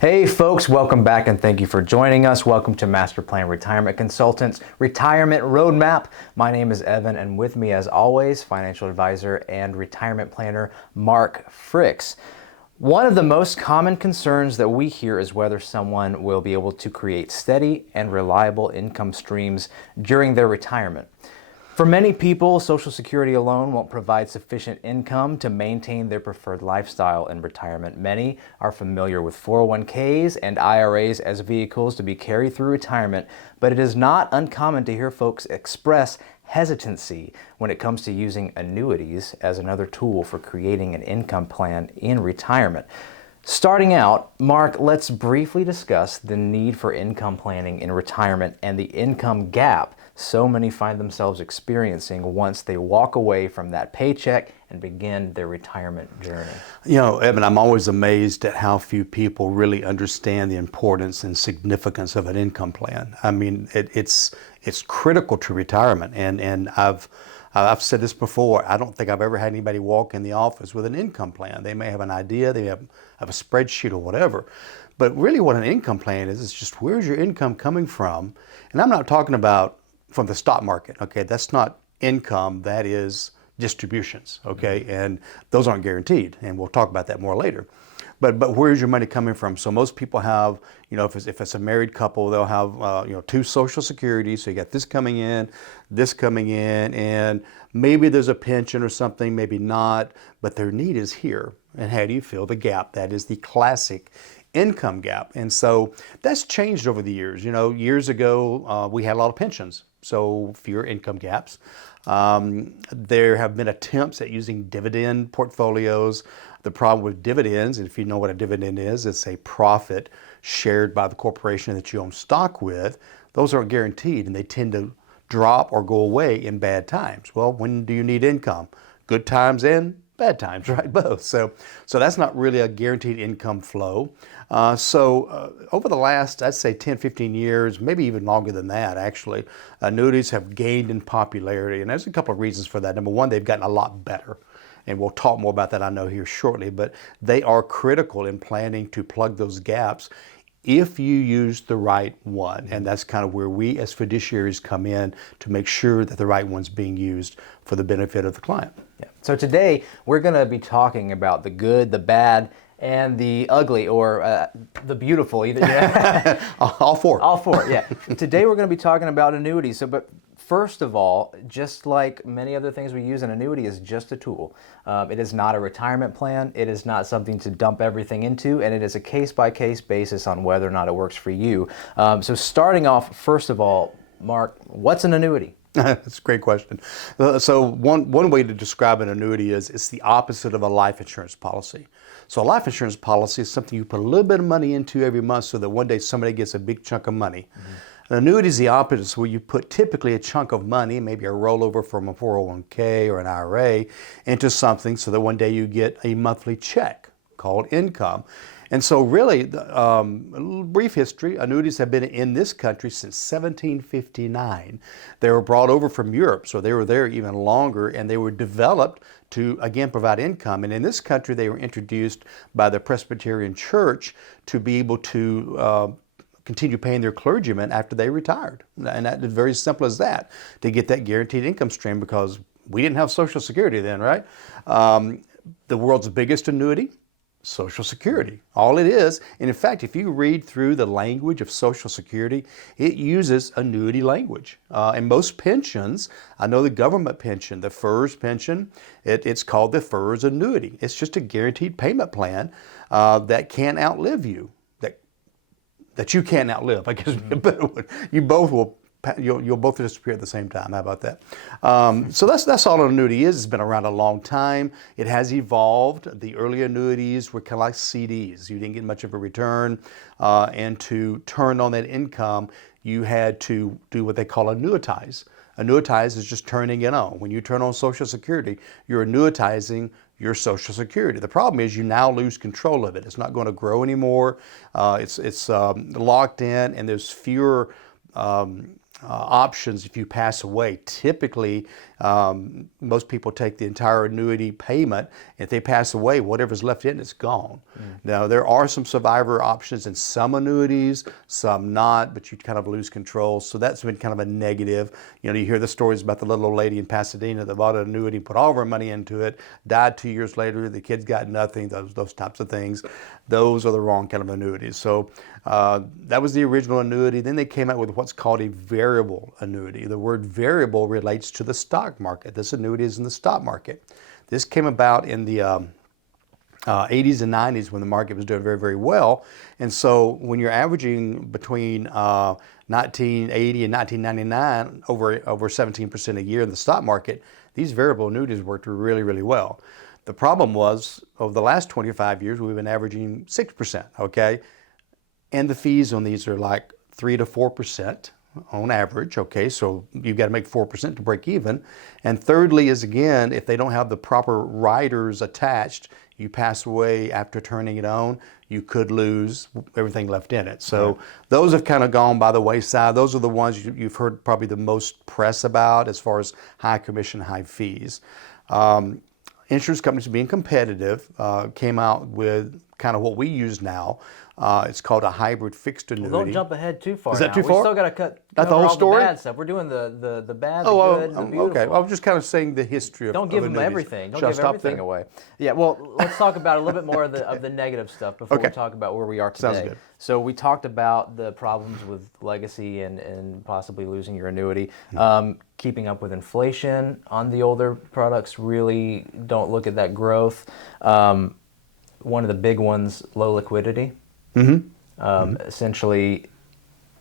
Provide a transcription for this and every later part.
Hey folks, welcome back and thank you for joining us. Welcome to MasterPlan Retirement Consultants Retirement Roadmap. My name is Evan and with me as always, financial advisor and retirement planner Mark Fricks. One of the most common concerns that we hear is whether someone will be able to create steady and reliable income streams during their retirement. For many people, Social Security alone won't provide sufficient income to maintain their preferred lifestyle in retirement. Many are familiar with 401ks and IRAs as vehicles to be carried through retirement, but it is not uncommon to hear folks express hesitancy when it comes to using annuities as another tool for creating an income plan in retirement. Starting out, Mark, let's briefly discuss the need for income planning in retirement and the income gap so many find themselves experiencing once they walk away from that paycheck and begin their retirement journey. You know, Evan, I'm always amazed at how few people really understand the importance and significance of an income plan. I mean, it's critical to retirement, and I've said this before. I don't think I've ever had anybody walk in the office with an income plan. They may have an idea, they have a spreadsheet or whatever, but really what an income plan is just where's your income coming from? And I'm not talking about from the stock market, okay? That's not income, that is distributions, okay? And those aren't guaranteed, and we'll talk about that more later. But where's your money coming from? So most people have, you know, if it's a married couple, they'll have, two Social Securities. So you got this coming in, and maybe there's a pension or something, maybe not, but their need is here. And how do you fill the gap? That is the classic income gap. And so that's changed over the years. You know, years ago, we had a lot of pensions, so fewer income gaps. There have been attempts at using dividend portfolios. The problem with dividends, and if you know what a dividend is, it's a profit shared by the corporation that you own stock with. Those aren't guaranteed, and they tend to drop or go away in bad times. Well, when do you need income? Good times and bad times, right? Both. So that's not really a guaranteed income flow. Over the last, I'd say 10, 15 years, maybe even longer than that, actually, annuities have gained in popularity. And there's a couple of reasons for that. Number one, they've gotten a lot better. And we'll talk more about that, I know, here shortly. But they are critical in planning to plug those gaps if you use the right one. And that's kind of where we as fiduciaries come in to make sure that the right one's being used for the benefit of the client. Yeah. So today we're going to be talking about the good, the bad, and the ugly, or the beautiful. Either. Yeah. All four. All four, yeah. Today we're going to be talking about annuities. But first of all, just like many other things we use, an annuity is just a tool. It is not a retirement plan. It is not something to dump everything into, and it is a case-by-case basis on whether or not it works for you. So starting off, first of all, Mark, what's an annuity? That's a great question. So one way to describe an annuity is it's the opposite of a life insurance policy. So a life insurance policy is something you put a little bit of money into every month so that one day somebody gets a big chunk of money. Mm-hmm. An annuity is the opposite, where you put typically a chunk of money, maybe a rollover from a 401k or an IRA, into something so that one day you get a monthly check called income. And so really, a little brief history, annuities have been in this country since 1759. They were brought over from Europe, so they were there even longer, and they were developed to, again, provide income. And in this country, they were introduced by the Presbyterian Church to be able to continue paying their clergymen after they retired. And that is very simple as that, to get that guaranteed income stream, because we didn't have Social Security then, right? The world's biggest annuity, Social Security. All it is, and in fact, if you read through the language of Social Security, it uses annuity language. And most pensions, I know the government pension, the FERS pension, it's called the FERS annuity. It's just a guaranteed payment plan that can't outlive you, that you can't outlive. I guess you both will. You'll both disappear at the same time. How about that? So that's all an annuity is. It's been around a long time. It has evolved. The early annuities were kind of like CDs. You didn't get much of a return. And to turn on that income, you had to do what they call annuitize. Annuitize is just turning it on. When you turn on Social Security, you're annuitizing your Social Security. The problem is you now lose control of it. It's not going to grow anymore. It's locked in, and there's fewer options if you pass away. Typically, Most people take the entire annuity payment. If they pass away, whatever's left in it's gone. Now, there are some survivor options in some annuities, some not, but you kind of lose control. So that's been kind of a negative. You hear the stories about the little old lady in Pasadena that bought an annuity, put all of her money into it, died 2 years later, the kids got nothing, those types of things. Those are the wrong kind of annuities. So that was the original annuity. Then they came out with what's called a variable annuity. The word variable relates to the stock market. This annuity is in the stock market. This came about in the 80s and 90s when the market was doing very, very well. And so when you're averaging between 1980 and 1999 over 17% a year in the stock market, these variable annuities worked really, really well. The problem was, over the last 25 years, we've been averaging 6%, okay? And the fees on these are like 3 to 4% on average, okay? So you've got to make 4% to break even. And thirdly is, again, if they don't have the proper riders attached, you pass away after turning it on, you could lose everything left in it. So those have kind of gone by the wayside. Those are the ones you've heard probably the most press about as far as high commission, high fees. Insurance companies being competitive came out with kind of what we use now. It's called a hybrid fixed annuity. Well, don't jump ahead too far. Is that now. too far? We still got to cover the whole all story? the bad stuff. We're doing the bad, the good, the beautiful. Okay. I was just kind of saying the history of Don't give them annuities. everything. Don't Should I give stop everything there? away. Yeah. Well, let's talk about a little bit more of the negative stuff before Okay. we talk about where we are today. Sounds good. So we talked about the problems with legacy and possibly losing your annuity. Keeping up with inflation on the older products, really don't look at that growth. One of the big ones, low liquidity. Essentially,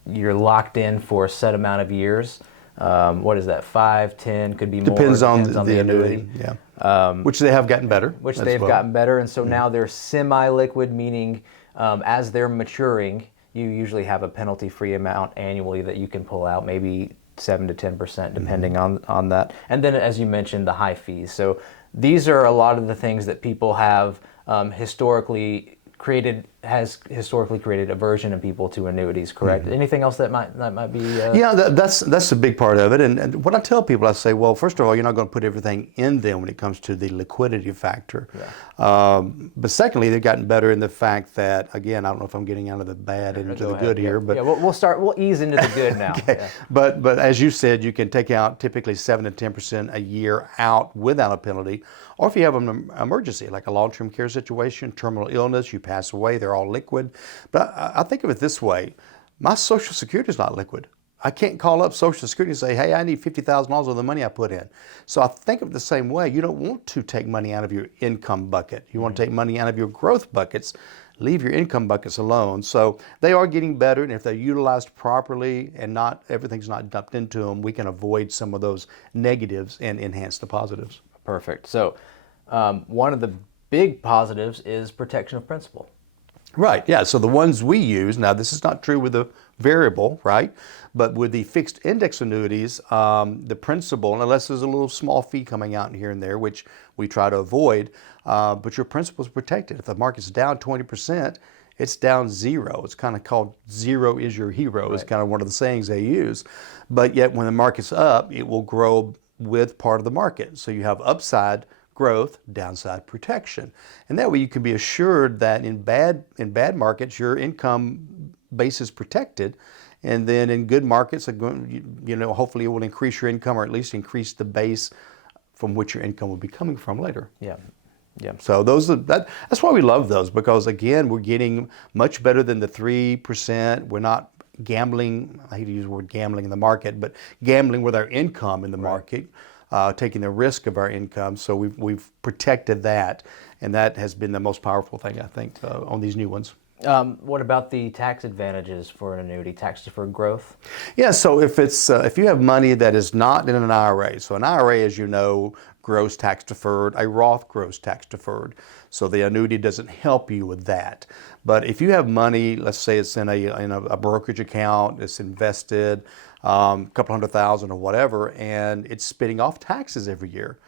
you're locked in for a set amount of years. What is that? 5, 10, could be more. Depends on the annuity. Yeah. Which they have gotten better. Which as they've well. gotten better, and so now they're semi-liquid, meaning as they're maturing, you usually have a penalty-free amount annually that you can pull out, maybe 7 to 10% depending on that. And then, as you mentioned, the high fees. So these are a lot of the things that people have historically created aversion in people to annuities, correct? Anything else that might be? Yeah, that's a big part of it. And what I tell people, I say, well, first of all, you're not going to put everything in them when it comes to the liquidity factor. Yeah. But secondly, they've gotten better in the fact that, again, I don't know if I'm getting out of the bad and into the good here, but we'll ease into the good now. okay. Yeah. But as you said, you can take out typically 7 to 10% a year out without a penalty. Or if you have an emergency, like a long-term care situation, terminal illness, you pass away, they're all liquid. But I think of it this way. My Social Security is not liquid. I can't call up Social Security and say, hey, I need $50,000 of the money I put in. So I think of it the same way. You don't want to take money out of your income bucket. You want to take money out of your growth buckets. Leave your income buckets alone. So they are getting better, and if they're utilized properly and not everything's not dumped into them, we can avoid some of those negatives and enhance the positives. Perfect. So one of the big positives is protection of principal. Right, yeah. So the ones we use, now this is not true with the variable, right? But with the fixed index annuities, the principal, unless there's a little small fee coming out here and there, which we try to avoid, but your principal is protected. If the market's down 20%, it's down zero. It's kind of called zero is your hero, is kind of one of the sayings they use. But yet when the market's up, it will grow with part of the market. So you have upside growth, downside protection. And that way you can be assured that in bad markets, your income base is protected. And then in good markets, hopefully it will increase your income or at least increase the base from which your income will be coming from later. Yeah. Yeah. So that's why we love those, because again, we're getting much better than the 3%. We're not gambling, I hate to use the word gambling in the market, but gambling with our income in the market. Taking the risk of our income. So we've protected that, and that has been the most powerful thing, I think, on these new ones. What about the tax advantages for an annuity, tax deferred growth? Yeah, so if you have money that is not in an IRA, so an IRA, as you know, grows tax deferred, a Roth grows tax deferred. So the annuity doesn't help you with that. But if you have money, let's say it's in a brokerage account, it's invested, a couple $100,000 or whatever, and it's spitting off taxes every year.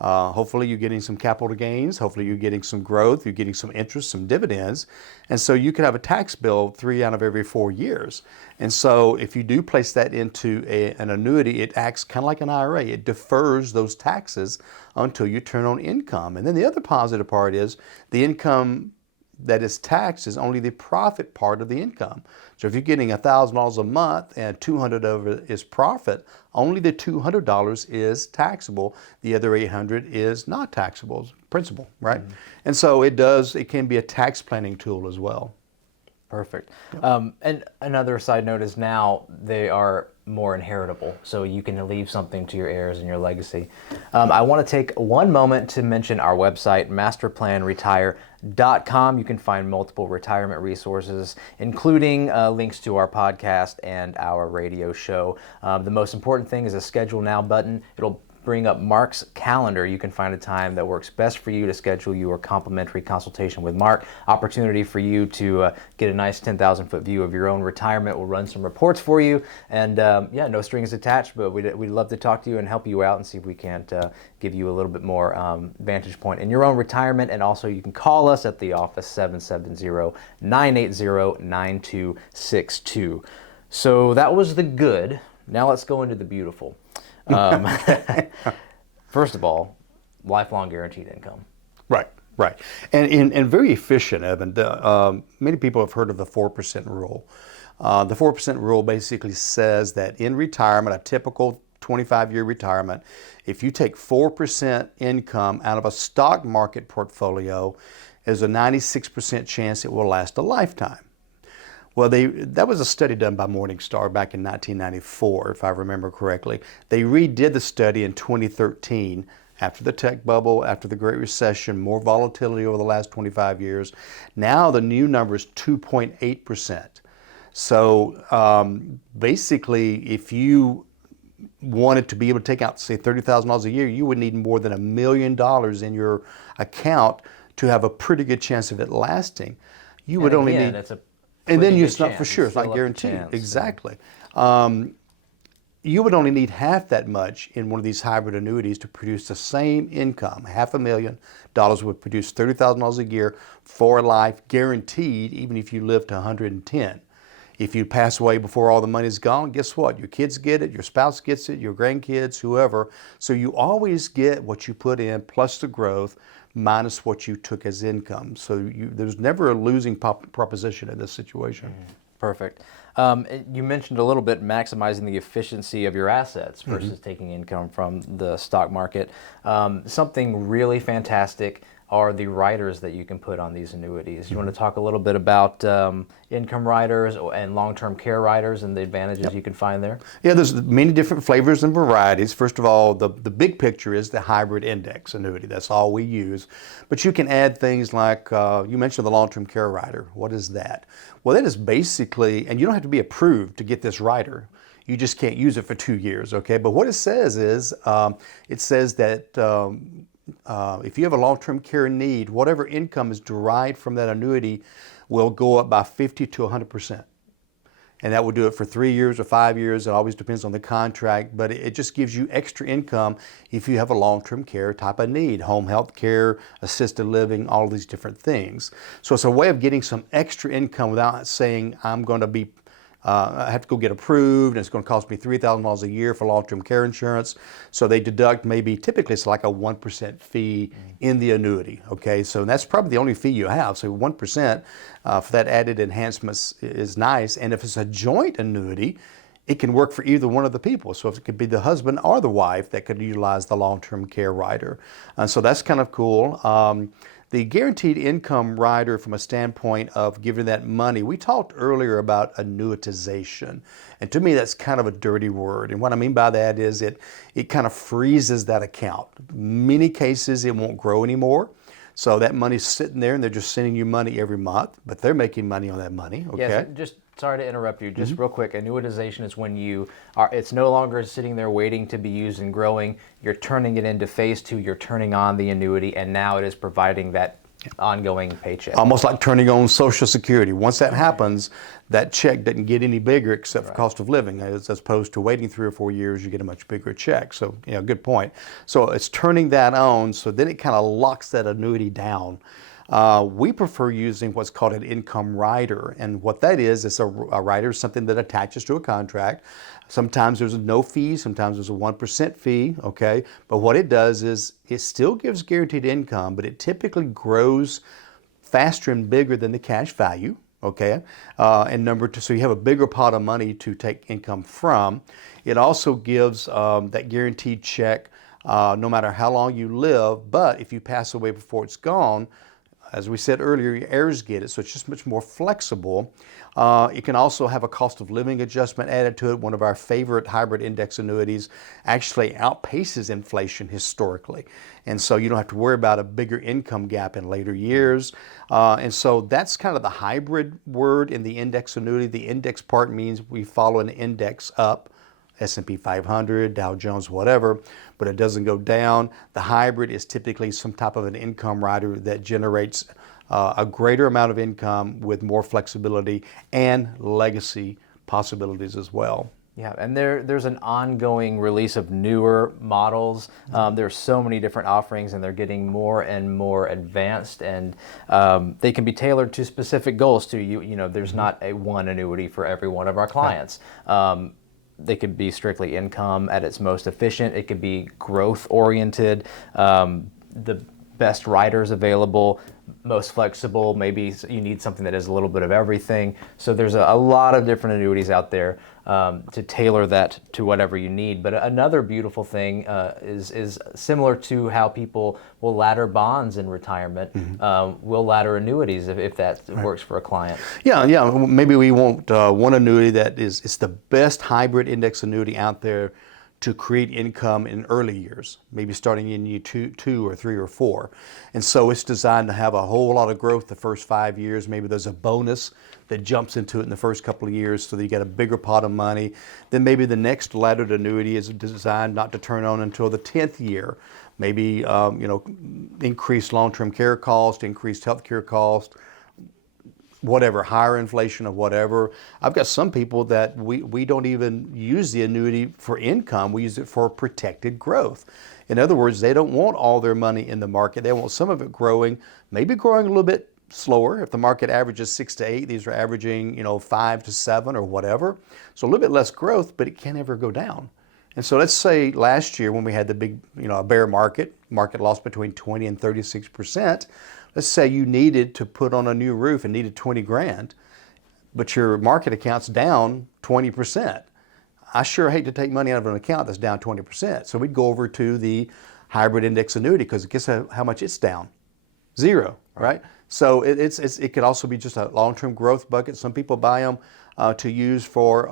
Hopefully you're getting some capital gains. Hopefully you're getting some growth. You're getting some interest, some dividends. And so you can have a tax bill 3 out of every 4 years. And so if you do place that into an annuity, it acts kind of like an IRA. It defers those taxes until you turn on income. And then the other positive part is the income that is taxed is only the profit part of the income. So if you're getting $1,000 a month and $200 of it is profit, only the $200 is taxable. The other $800 is not taxable, it's principal, right? Mm-hmm. And so it can be a tax planning tool as well. Perfect. And another side note is now they are more inheritable, so you can leave something to your heirs and your legacy. I want to take one moment to mention our website, masterplanretire.com. You can find multiple retirement resources, including links to our podcast and our radio show. The most important thing is a Schedule Now button. It'll bring up Mark's calendar. You can find a time that works best for you to schedule your complimentary consultation with Mark. Opportunity for you to get a nice 10,000-foot view of your own retirement. We'll run some reports for you, and no strings attached, but we'd love to talk to you and help you out and see if we can't give you a little bit more vantage point in your own retirement. And also you can call us at the office, 770-980-9262. So that was the good. Now let's go into the beautiful. First of all, lifelong guaranteed income. Right. And very efficient, Evan. Many people have heard of the 4% rule. The 4% rule basically says that in retirement, a typical 25-year retirement, if you take 4% income out of a stock market portfolio, there's a 96% chance it will last a lifetime. Well, that was a study done by Morningstar back in 1994, if I remember correctly. They redid the study in 2013 after the tech bubble, after the Great Recession, more volatility over the last 25 years. Now the new number is 2.8%. So basically, if you wanted to be able to take out, say, $30,000 a year, you would need more than $1 million in your account to have a pretty good chance of it lasting. You would only need... And then it's not for sure, it's not guaranteed. Exactly. You would only need half that much in one of these hybrid annuities to produce the same income. $500,000 would produce $30,000 a year for life, guaranteed, even if you live to 110. If you pass away before all the money's gone, guess what? Your kids get it, your spouse gets it, your grandkids, whoever. So you always get what you put in plus the growth minus what you took as income. So there's never a losing proposition in this situation. Perfect. You mentioned a little bit maximizing the efficiency of your assets versus taking income from the stock market. Something really fantastic are the riders that you can put on these annuities. You want to talk a little bit about income riders and long-term care riders and the advantages you can find there? Yeah, there's many different flavors and varieties. First of all, the big picture is the hybrid index annuity. That's all we use. But you can add things like, you mentioned the long-term care rider. What is that? Well, that is basically, and you don't have to be approved to get this rider. You just can't use it for 2 years, okay? But what it says is, it says that if you have a long-term care need, whatever income is derived from that annuity will go up by 50 to 100%. And that will do it for 3 years or 5 years. It always depends on the contract, but it just gives you extra income if you have a long-term care type of need, home health care, assisted living, all these different things. So it's a way of getting some extra income without saying I'm going to be I have to go get approved, and it's going to cost me $3,000 a year for long-term care insurance. So they deduct typically it's like a 1% fee in the annuity, okay? So that's probably the only fee you have. So 1% for that added enhancements is nice. And if it's a joint annuity, it can work for either one of the people. So if it could be the husband or the wife that could utilize the long-term care rider. So that's kind of cool. The guaranteed income rider from a standpoint of giving that money, we talked earlier about annuitization. And to me, that's kind of a dirty word. And what I mean by that is it kind of freezes that account. Many cases, it won't grow anymore. So that money's sitting there and they're just sending you money every month, but they're making money on that money, okay? Yes, just sorry to interrupt you, just real quick. Annuitization is when it's no longer sitting there waiting to be used and growing. You're turning it into phase 2, you're turning on the annuity, and now it is providing that ongoing paycheck. Almost like turning on Social Security. Once that happens, that check doesn't get any bigger except for cost of living. As opposed to waiting 3 or 4 years, you get a much bigger check. So, good point. So it's turning that on, so then it kind of locks that annuity down. We prefer using what's called an income rider. And what that is a rider is something that attaches to a contract. Sometimes there's no fee, sometimes there's a 1% fee, okay? But what it does is it still gives guaranteed income, but it typically grows faster and bigger than the cash value, okay? And number two, so you have a bigger pot of money to take income from. It also gives that guaranteed check no matter how long you live, but if you pass away before it's gone, as we said earlier, your heirs get it, so it's just much more flexible. It can also have a cost of living adjustment added to it. One of our favorite hybrid index annuities actually outpaces inflation historically. And so you don't have to worry about a bigger income gap in later years. And so that's kind of the hybrid word in the index annuity. The index part means we follow an index up. S&P 500, Dow Jones, whatever, but it doesn't go down. The hybrid is typically some type of an income rider that generates a greater amount of income with more flexibility and legacy possibilities as well. Yeah, and there's an ongoing release of newer models. There's so many different offerings, and they're getting more and more advanced, and they can be tailored to specific goals too. There's not a one annuity for every one of our clients. They could be strictly income at its most efficient. It could be growth oriented. The best riders available, most flexible. Maybe you need something that has a little bit of everything. So there's a lot of different annuities out there to tailor that to whatever you need. But another beautiful thing is similar to how people will ladder bonds in retirement. We'll ladder annuities if that works for a client. Yeah. Maybe we want one annuity that it's the best hybrid index annuity out there to create income in early years, maybe starting in year two or 3 or 4. And so it's designed to have a whole lot of growth the first 5 years. Maybe there's a bonus that jumps into it in the first couple of years so that you get a bigger pot of money. Then maybe the next laddered annuity is designed not to turn on until the 10th year. Maybe increased long-term care cost, increased health care cost, whatever, higher inflation or whatever. I've got some people that we don't even use the annuity for income. We use it for protected growth. In other words, they don't want all their money in the market. They want some of it growing, maybe growing a little bit slower. If the market averages 6 to 8, these are averaging 5 to 7 or whatever. So a little bit less growth, but it can't ever go down. And so let's say last year when we had the big, bear market lost between 20 and 36%. Let's say you needed to put on a new roof and needed 20 grand, but your market account's down 20%. I sure hate to take money out of an account that's down 20%. So we'd go over to the hybrid index annuity because guess how much it's down? 0, right? So it could also be just a long-term growth bucket. Some people buy them to use for,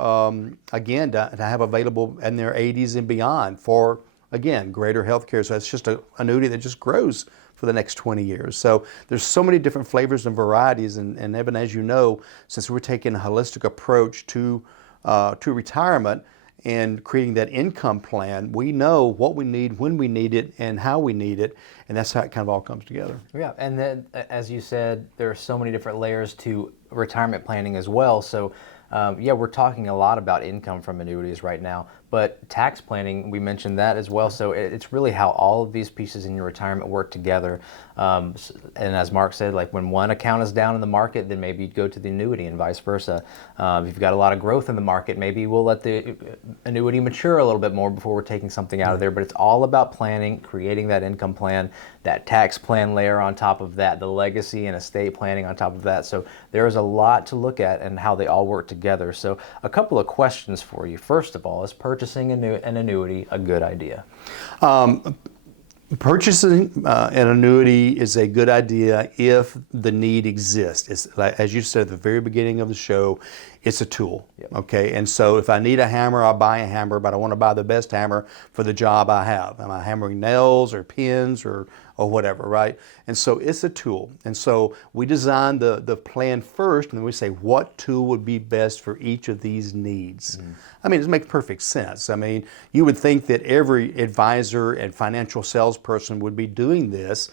again, to have available in their 80s and beyond for, again, greater health care. So it's just an annuity that just grows for the next 20 years. So there's so many different flavors and varieties. And Evan, as you know, since we're taking a holistic approach to retirement and creating that income plan, we know what we need, when we need it, and how we need it. And that's how it kind of all comes together. Yeah, and then as you said, there are so many different layers to retirement planning as well. So we're talking a lot about income from annuities right now, but tax planning, we mentioned that as well. So it's really how all of these pieces in your retirement work together. And as Mark said, like when one account is down in the market, then maybe you'd go to the annuity and vice versa. If you've got a lot of growth in the market, maybe we'll let the annuity mature a little bit more before we're taking something out of there. But it's all about planning, creating that income plan, that tax plan layer on top of that, the legacy and estate planning on top of that. So there's a lot to look at and how they all work together. So a couple of questions for you. First of all, is purchasing an annuity a good idea? Purchasing an annuity is a good idea if the need exists. It's like, as you said at the very beginning of the show, it's a tool. Yep. Okay, and so if I need a hammer, I'll buy a hammer, but I want to buy the best hammer for the job I have. Am I hammering nails or pins or whatever, right? And so it's a tool. And so we design the plan first, and then we say what tool would be best for each of these needs. I mean, it makes perfect sense. I mean, you would think that every advisor and financial salesperson would be doing this.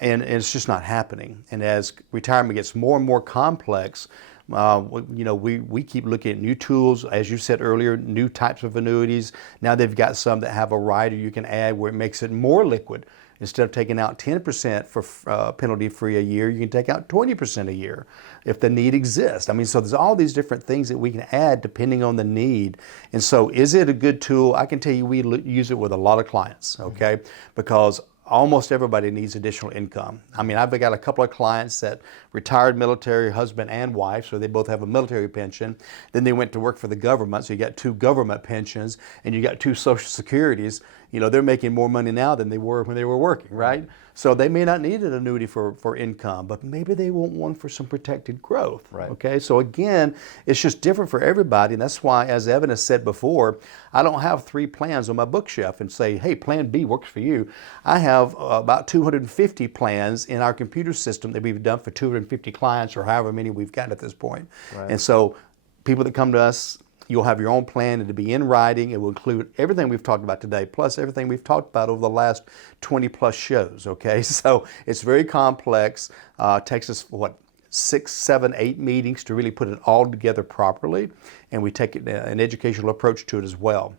and it's just not happening. And as retirement gets more and more complex, we keep looking at new tools, as you said earlier, new types of annuities. Now they've got some that have a rider you can add where it makes it more liquid. Instead of taking out 10% for penalty-free a year, you can take out 20% a year if the need exists. I mean, so there's all these different things that we can add depending on the need. And so is it a good tool? I can tell you we use it with a lot of clients, okay? Because almost everybody needs additional income. I mean, I've got a couple of clients that retired military, husband and wife, so they both have a military pension. Then they went to work for the government, so you got 2 government pensions and you got 2 Social Securities. You know, they're making more money now than they were when they were working, right? So they may not need an annuity for income, but maybe they want one for some protected growth, right? Okay, so again, it's just different for everybody, and that's why, as Evan has said before, I don't have 3 plans on my bookshelf and say, hey, plan B works for you. I have about 250 plans in our computer system that we've done for 250 clients or however many we've got at this point. Right. And so people that come to us, you'll have your own plan. It'll be in writing. It will include everything we've talked about today, plus everything we've talked about over the last 20 plus shows, okay? So it's very complex. Takes us, 6, 7, 8 meetings to really put it all together properly. And we take an educational approach to it as well.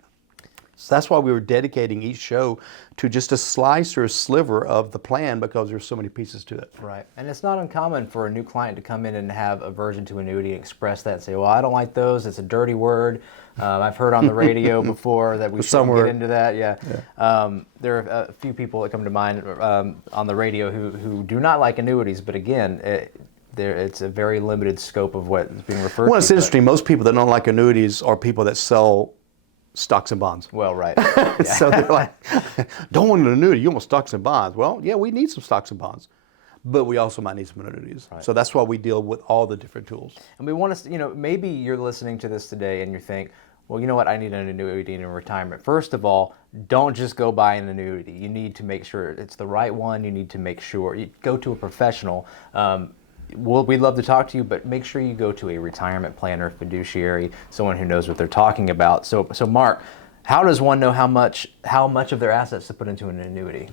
So that's why we were dedicating each show to just a slice or a sliver of the plan, because there's so many pieces to it. Right. And it's not uncommon for a new client to come in and have aversion to annuity and express that and say, well, I don't like those. It's a dirty word. I've heard on the radio before that we shouldn't get into that. Yeah. There are a few people that come to mind on the radio who do not like annuities, but again, it's a very limited scope of what is being referred to. Well, it's interesting. Most people that don't like annuities are people that sell stocks and bonds. Well, right. So they're like, don't want an annuity, you want stocks and bonds. Well, yeah, we need some stocks and bonds, but we also might need some annuities. Right. So that's why we deal with all the different tools. And we want to, maybe you're listening to this today and you think, well, you know what, I need an annuity in retirement. First of all, don't just go buy an annuity. You need to make sure it's the right one. You need to make sure you go to a professional. We'd love to talk to you, but make sure you go to a retirement planner, fiduciary, someone who knows what they're talking about. So Mark, how does one know how much of their assets to put into an annuity?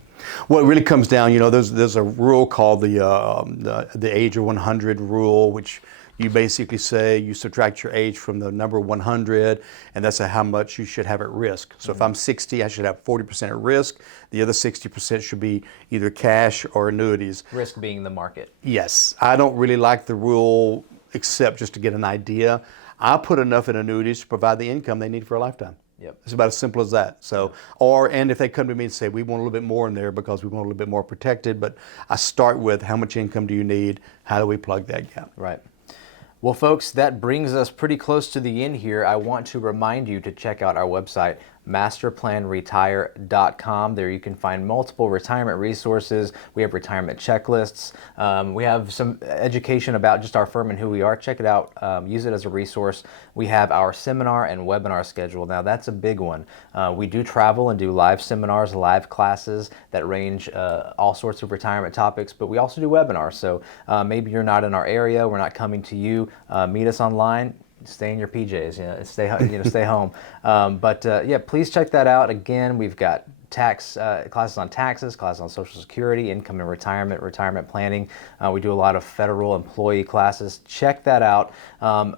Well, it really comes down, there's a rule called the age of 100 rule, which you basically say you subtract your age from the number 100, and that's how much you should have at risk. So if I'm 60, I should have 40% at risk. The other 60% should be either cash or annuities. Risk being the market. Yes. I don't really like the rule except just to get an idea. I put enough in annuities to provide the income they need for a lifetime. Yep. It's about as simple as that. So, and if they come to me and say, we want a little bit more in there because we want a little bit more protected, but I start with how much income do you need? How do we plug that gap? Right. Well, folks, that brings us pretty close to the end here. I want to remind you to check out our website, MasterPlanRetire.com. There you can find multiple retirement resources. We have retirement checklists. We have some education about just our firm and who we are. Check it out. Use it as a resource. We have our seminar and webinar schedule. Now, that's a big one. We do travel and do live seminars, live classes that range all sorts of retirement topics, but we also do webinars. So maybe you're not in our area. We're not coming to you. Meet us online. Stay in your PJs, stay home. But please check that out. Again, we've got tax classes on taxes, classes on Social Security, income and retirement planning. We do a lot of federal employee classes. Check that out. And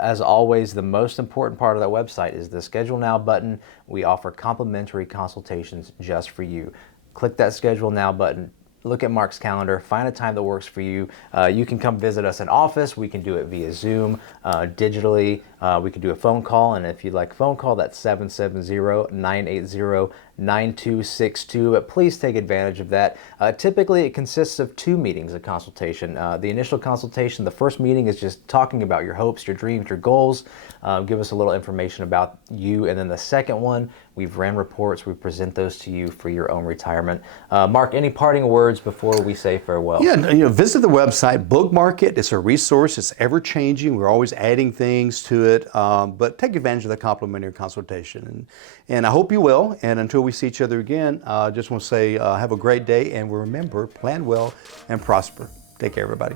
as always, the most important part of that website is the Schedule Now button. We offer complimentary consultations just for you. Click that Schedule Now button. Look at Mark's calendar, find a time that works for you. You can come visit us in office. We can do it via Zoom, digitally. We can do a phone call, and if you'd like a phone call, that's 770-980-9262. But please take advantage of that. Typically, it consists of 2 meetings, a consultation. The initial consultation, the first meeting is just talking about your hopes, your dreams, your goals. Give us a little information about you. And then the second one, we've ran reports. We present those to you for your own retirement. Mark, any parting words before we say farewell? Yeah, visit the website, bookmark it. It's a resource. It's ever changing. We're always adding things to it. But take advantage of the complimentary consultation. And I hope you will. And until we see each other again, I just want to say have a great day. And remember, plan well and prosper. Take care, everybody.